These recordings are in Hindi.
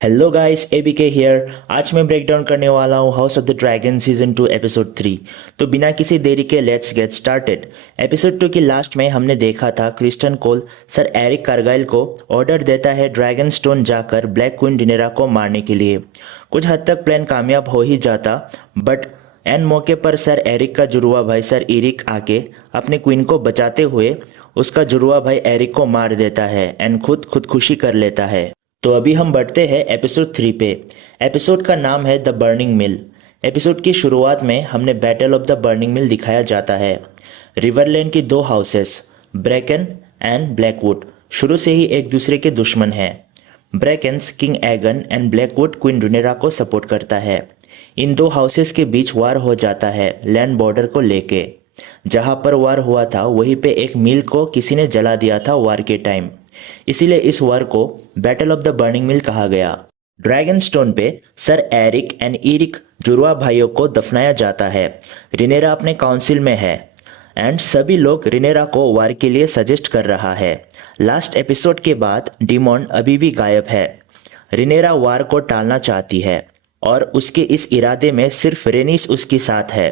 Hello guys, ABK here. आज मैं ब्रेक डाउन करने वाला हूँ house of the dragon season 2 episode 3। तो बिना किसी देरी के लेट्स गेट स्टार्टेड। एपिसोड 2 की लास्ट में हमने देखा था क्रिस्टन कोल सर एरिक कार्गाइल को ऑर्डर देता है ड्रैगन स्टोन जाकर ब्लैक क्वीन डिनेरा को मारने के लिए। कुछ हद तक प्लान कामयाब हो ही जाता, बट एन मौके पर सर एरिक का जुड़वा भाई सर इरिक आके अपने क्वीन को बचाते हुए उसका जुड़वा भाई एरिक को मार देता है एंड खुदकुशी कर लेता है। तो अभी हम बढ़ते हैं एपिसोड 3 पे। एपिसोड का नाम है द बर्निंग मिल। एपिसोड की शुरुआत में हमने बैटल ऑफ द बर्निंग मिल दिखाया जाता है। रिवरलैंड की दो हाउसेस ब्रैकन एंड ब्लैकवुड शुरू से ही एक दूसरे के दुश्मन हैं। ब्रैकन्स किंग एगन एंड ब्लैकवुड क्वीन रुनेरा को सपोर्ट करता है। इन दो हाउसेस के बीच वार हो जाता है लैंड बॉर्डर को लेके। जहां पर वार हुआ था वहीं पे एक मिल को किसी ने जला दिया था वार के टाइम, इसीलिए इस वार को बैटल ऑफ द बर्निंग मिल कहा गया। ड्रैगन स्टोन पे सर एरिक एंड इरिक जुड़वा भाइयों को दफनाया जाता है। रिनेरा अपने काउंसिल में है एंड सभी लोग रिनेरा को वार के लिए सजेस्ट कर रहा है। लास्ट एपिसोड के बाद डिमोन अभी भी गायब है। रिनेरा वार को टालना चाहती है और उसके इस इरादे में सिर्फ रेनिस उसके साथ है।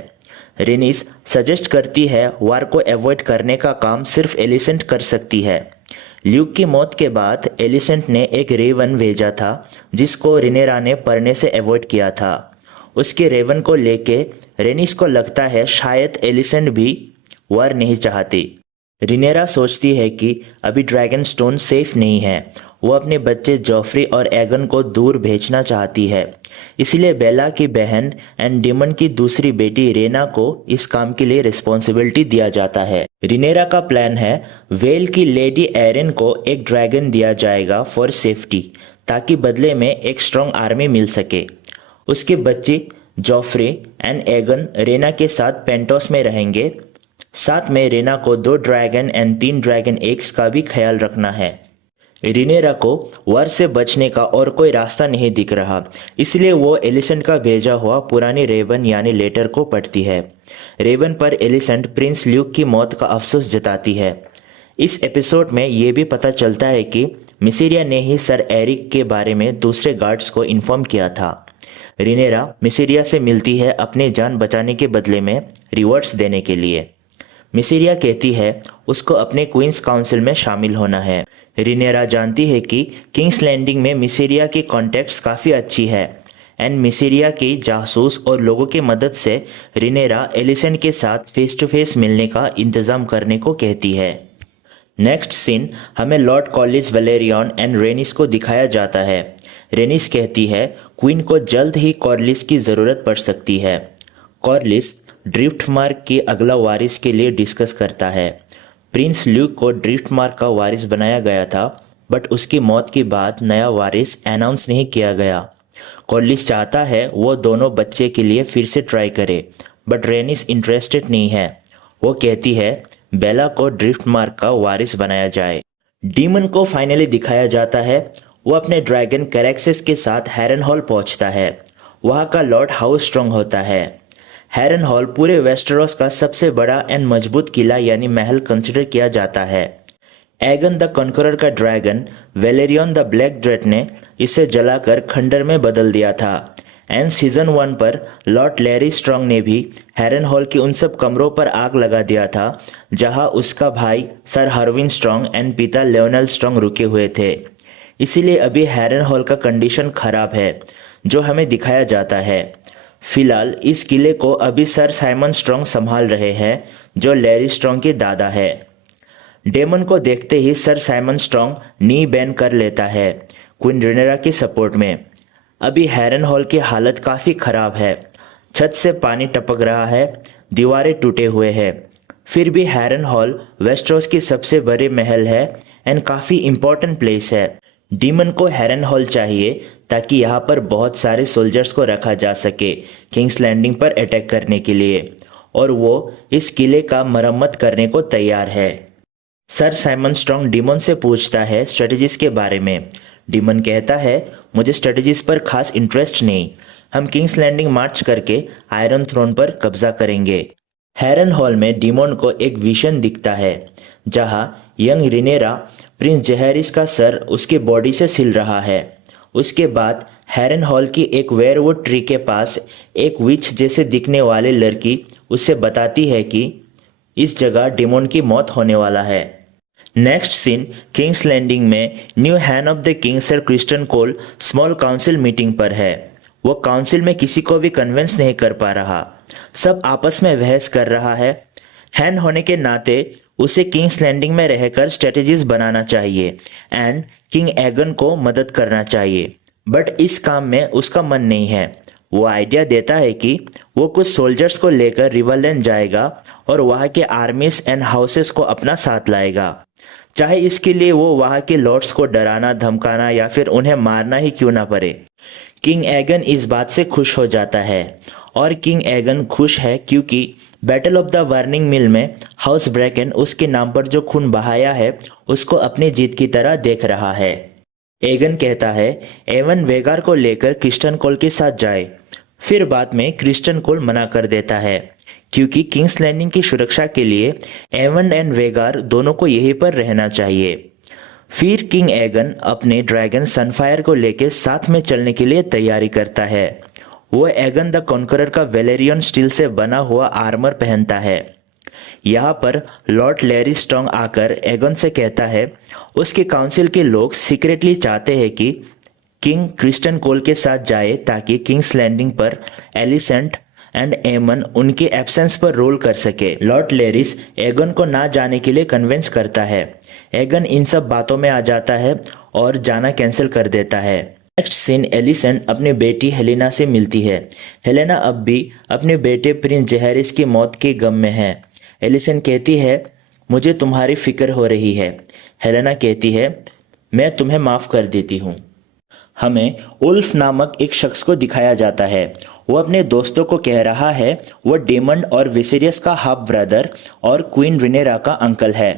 रेनिस सजेस्ट करती है वार को अवॉइड करने का काम सिर्फ एलिसेंट कर सकती है। ल्यूक की मौत के बाद एलिसेंट ने एक रेवन भेजा था जिसको रिनेरा ने पढ़ने से अवॉइड किया था। उसके रेवन को लेके रेनिस को लगता है शायद एलिसेंट भी वार नहीं चाहती। रिनेरा सोचती है कि अभी ड्रैगन स्टोन सेफ नहीं है। वो अपने बच्चे जॉफ्री और एगन को दूर भेजना चाहती है, इसलिए बेला की बहन एंड डिमन की दूसरी बेटी रेना को इस काम के लिए रिस्पॉन्सिबिलिटी दिया जाता है। रिनेरा का प्लान है वेल की लेडी एरिन को एक ड्रैगन दिया जाएगा फॉर सेफ्टी, ताकि बदले में एक स्ट्रॉन्ग आर्मी मिल सके। उसके बच्चे जॉफ्री एंड एगन रेना के साथ पेंटोस में रहेंगे। साथ में रेना को 2 ड्रैगन एंड 3 ड्रैगन एग्स का भी ख्याल रखना है। रिनेरा को वार से बचने का और कोई रास्ता नहीं दिख रहा, इसलिए वो एलिसेंट का भेजा हुआ पुरानी रेवन यानी लेटर को पढ़ती है। रेवन पर एलिसेंट प्रिंस ल्यूक की मौत का अफसोस जताती है। इस एपिसोड में ये भी पता चलता है कि मिसेरिया ने ही सर एरिक के बारे में दूसरे गार्ड्स को इन्फॉर्म किया था। रिनेरा मिसेरिया से मिलती है अपने जान बचाने के बदले में रिवॉर्ड्स देने के लिए। मिसेरिया कहती है उसको अपने क्वींस काउंसिल में शामिल होना है। रिनेरा जानती है कि किंग्स लैंडिंग में मिसेरिया की कॉन्टैक्ट्स काफ़ी अच्छी है एंड मिसेरिया की जासूस और लोगों की मदद से रिनेरा एलिसेंट के साथ फेस टू फेस मिलने का इंतज़ाम करने को कहती है। नेक्स्ट सीन हमें लॉर्ड कॉलिस वैलेरियन एंड रेनिस को दिखाया जाता है। रेनिस कहती है क्वीन को जल्द ही कॉर्लिस की ज़रूरत पड़ सकती है। कॉर्लिस ड्रिफ्टमार्क के अगला वारिस के लिए डिस्कस करता है। प्रिंस ल्यूक को ड्रिफ्टमार्क का वारिस बनाया गया था, बट उसकी मौत के बाद नया वारिस अनाउंस नहीं किया गया। कॉर्लिस चाहता है वो दोनों बच्चे के लिए फिर से ट्राई करे, बट रेनिस इंटरेस्टेड नहीं है। वो कहती है बेला को ड्रिफ्टमार्क का वारिस बनाया जाए। डीमन को फाइनली दिखाया जाता है। वो अपने ड्रैगन कैरेक्सिस के साथ हैरन हॉल पहुंचता है। वहाँ का लॉर्ड हाउस स्ट्रॉन्ग होता है। हैरन हॉल पूरे वेस्टरोस का सबसे बड़ा एंड मजबूत किला यानी महल कंसिडर किया जाता है। एगन द कॉन्करर का ड्रैगन वेलेरियन द ब्लैक ड्रेट ने इसे जलाकर खंडर में बदल दिया था। एंड सीजन 1 पर लॉर्ड लैरी स्ट्रॉन्ग ने भी हैरन हॉल के उन सब कमरों पर आग लगा दिया था जहां उसका भाई सर हार्विन स्ट्रॉन्ग एंड पिता लेओनल स्ट्रॉन्ग रुके हुए थे। इसीलिए अभी हैरन हॉल का कंडीशन खराब है, जो हमें दिखाया जाता है। फिलहाल इस किले को अभी सर साइमन स्ट्रॉन्ग संभाल रहे हैं, जो लैरी स्ट्रॉन्ग के दादा है। डेमन को देखते ही सर साइमन स्ट्रॉन्ग नी बैन कर लेता है क्वीन रेनेरा की सपोर्ट में। अभी हैरन हॉल की हालत काफ़ी ख़राब है। छत से पानी टपक रहा है, दीवारें टूटे हुए हैं। फिर भी हैरन हॉल वेस्टरोस की सबसे बड़े महल है एंड काफ़ी इम्पोर्टेंट प्लेस है। डीमन को हैरन हॉल चाहिए ताकि यहाँ पर बहुत सारे सोल्जर्स को रखा जा सके किंग्स लैंडिंग पर अटैक करने के लिए, और वो इस किले का मरम्मत करने को तैयार है। सर साइमन स्ट्रॉन्ग डीमन से पूछता है स्ट्रेटजीज के बारे में। डीमन कहता है मुझे स्ट्रेटजीज पर खास इंटरेस्ट नहीं, हम किंग्स लैंडिंग मार्च करके आयरन थ्रोन पर कब्जा करेंगे। हैरन हॉल में डीमन को एक विजन दिखता है जहां यंग रिनेरा प्रिंस जेहरिस का सर उसके बॉडी से सिल रहा है। उसके बाद हैरन हॉल की एक वेयरवुड ट्री के पास एक विच जैसे दिखने वाली लड़की उससे बताती है कि इस जगह डेमन की मौत होने वाला है। नेक्स्ट सीन किंग्स लैंडिंग में new hand of the king sir Criston Cole small council meeting पर है। वो काउंसिल में किसी को भी कन्विंस नहीं कर पा रहा, सब आपस में बहस कर रहा है। हैंड होने के नाते उसे किंग्स लैंडिंग में रहकर स्ट्रेटजीज बनाना चाहिए एंड किंग एगन को मदद करना चाहिए, बट इस काम में उसका मन नहीं है। वो आइडिया देता है कि वो कुछ सोल्जर्स को लेकर रिवरलैंड जाएगा और वहाँ के आर्मीज एंड हाउसेस को अपना साथ लाएगा, चाहे इसके लिए वो वहाँ के लॉर्ड्स को डराना धमकाना या फिर उन्हें मारना ही क्यों ना पड़े। किंग एगन इस बात से खुश हो जाता है और किंग एगन खुश है क्योंकि बैटल ऑफ द वार्निंग मिल में हाउस ब्रैकन उसके नाम पर जो खून बहाया है उसको अपनी जीत की तरह देख रहा है। एगन कहता है एवन वेगार को लेकर क्रिस्टन कोल के साथ जाए, फिर बाद में क्रिस्टन कोल मना कर देता है क्योंकि किंग्स लैंडिंग की सुरक्षा के लिए एवन एंड वेगार दोनों को यहीं पर रहना चाहिए। फिर किंग एगन अपने ड्रैगन सनफायर को लेकर साथ में चलने के लिए तैयारी करता है। वो एगन द कॉन्करर का वेलेरियन स्टील से बना हुआ आर्मर पहनता है। यहाँ पर लॉर्ड लैरी स्ट्रॉन्ग आकर एगन से कहता है उसके काउंसिल के लोग सीक्रेटली चाहते हैं कि किंग क्रिस्टन कोल के साथ जाए ताकि किंग्स लैंडिंग पर एलिसेंट एंड एमन उनके एब्सेंस पर रोल कर सके। लॉर्ड लेरिस एगन को ना जाने के लिए कन्विंस करता है। एगन इन सब बातों में आ जाता है और जाना कैंसिल कर देता है। नेक्स्ट सीन एलिसेंट अपनी बेटी हेलेना से मिलती है। हेलेना अब भी अपने बेटे प्रिंस जेहारिस की मौत के गम में है। एलिसेंट कहती है मुझे तुम्हारी फिक्र हो रही है। हेलेना कहती है मैं तुम्हें माफ़ कर देती हूँ। हमें उल्फ नामक एक शख्स को दिखाया जाता है। वो अपने दोस्तों को कह रहा है वो डेमंड और विसेरियस का हाफ ब्रदर और क्वीन रिनेरा का अंकल है।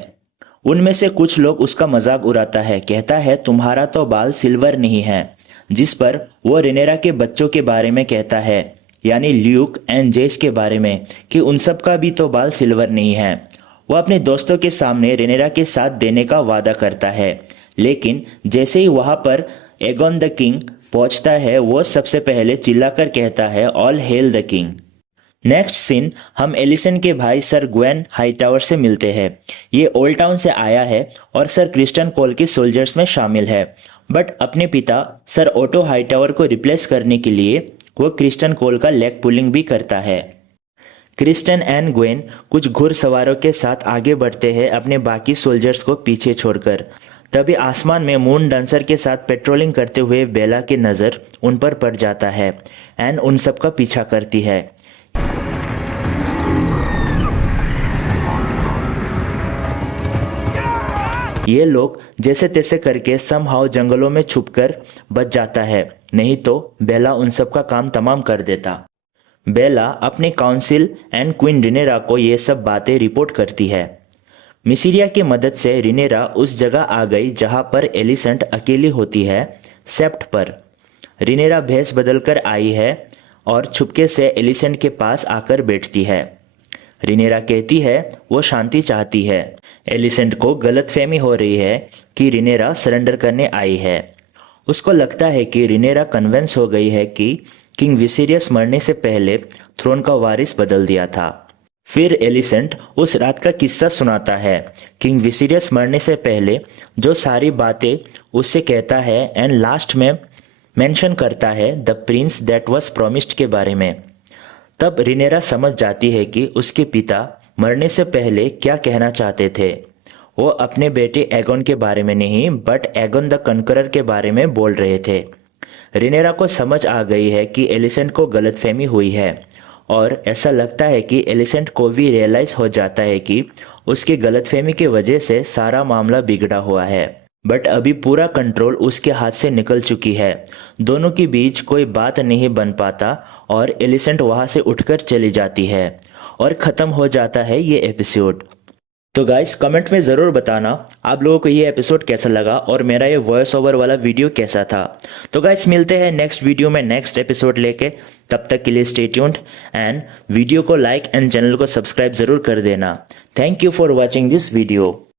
उनमें से कुछ लोग उसका मजाक उड़ाता है, कहता है तुम्हारा तो बाल सिल्वर नहीं है, जिस पर वो रिनेरा के बच्चों के बारे में कहता है, यानी ल्यूक एंड जेस के बारे में कि उन सब का भी तो बाल सिल्वर नहीं है। वो अपने दोस्तों के सामने रिनेरा के साथ देने का वादा करता है, लेकिन जैसे ही वहाँ पर एगोन द किंग पहुंचता है वो सबसे पहले चिल्लाकर कहता है all hail the king. Next scene हम एलिसेंट के भाई सर ग्वेन हाईटावर से मिलते हैं। ये ओल्ड टाउन से आया है और सर क्रिस्टन कोल के सोल्जर्स में शामिल है, बट अपने पिता सर ओटो हाईटावर को रिप्लेस करने के लिए वो क्रिस्टन कोल का लेग पुलिंग भी करता है। क्रिस्टन एंड ग्वेन कुछ घुड़सवारों के साथ आगे बढ़ते हैं अपने बाकी सोल्जर्स को पीछे छोड़कर। तभी आसमान में मून डांसर के साथ पेट्रोलिंग करते हुए बेला की नज़र उन पर पड़ जाता है एंड उन सब का पीछा करती है। ये लोग जैसे तैसे करके समहाउ जंगलों में छुपकर बच जाता है, नहीं तो बेला उन सब का काम तमाम कर देता। बेला अपने काउंसिल एंड क्वीन रिनेरा को ये सब बातें रिपोर्ट करती है। मिसीरिया की मदद से रिनेरा उस जगह आ गई जहां पर एलिसेंट अकेली होती है, सेप्ट पर। रिनेरा भेष बदलकर आई है और छुपके से एलिसेंट के पास आकर बैठती है। रिनेरा कहती है वो शांति चाहती है। एलिसेंट को गलतफहमी हो रही है कि रिनेरा सरेंडर करने आई है। उसको लगता है कि रिनेरा कन्विंस हो गई है कि किंग विसेरियस मरने से पहले थ्रोन का वारिस बदल दिया था। फिर एलिसेंट उस रात का किस्सा सुनाता है, किंग विसेरियस मरने से पहले जो सारी बातें उससे कहता है एंड लास्ट में मेंशन करता है the Prince that was promised के बारे में। तब रिनेरा समझ जाती है कि उसके पिता मरने से पहले क्या कहना चाहते थे। वो अपने बेटे एगोन के बारे में नहीं बट एगोन द कॉन्करर के बारे में बोल रहे थे। रिनेरा को समझ आ गई है कि एलिसेंट को गलतफहमी हुई है और ऐसा लगता है कि एलिसेंट को भी रियलाइज हो जाता है कि उसकी गलतफहमी की वजह से सारा मामला बिगड़ा हुआ है, बट अभी पूरा कंट्रोल उसके हाथ से निकल चुकी है। दोनों के बीच कोई बात नहीं बन पाता और एलिसेंट वहाँ से उठकर चली जाती है और ख़त्म हो जाता है ये एपिसोड। तो गाइस कमेंट में ज़रूर बताना आप लोगों को ये एपिसोड कैसा लगा और मेरा ये वॉइस ओवर वाला वीडियो कैसा था। तो गाइस मिलते हैं नेक्स्ट वीडियो में नेक्स्ट एपिसोड लेके, तब तक के लिए स्टे ट्यून्ड एंड वीडियो को लाइक एंड चैनल को सब्सक्राइब ज़रूर कर देना। Thank you for watching this video.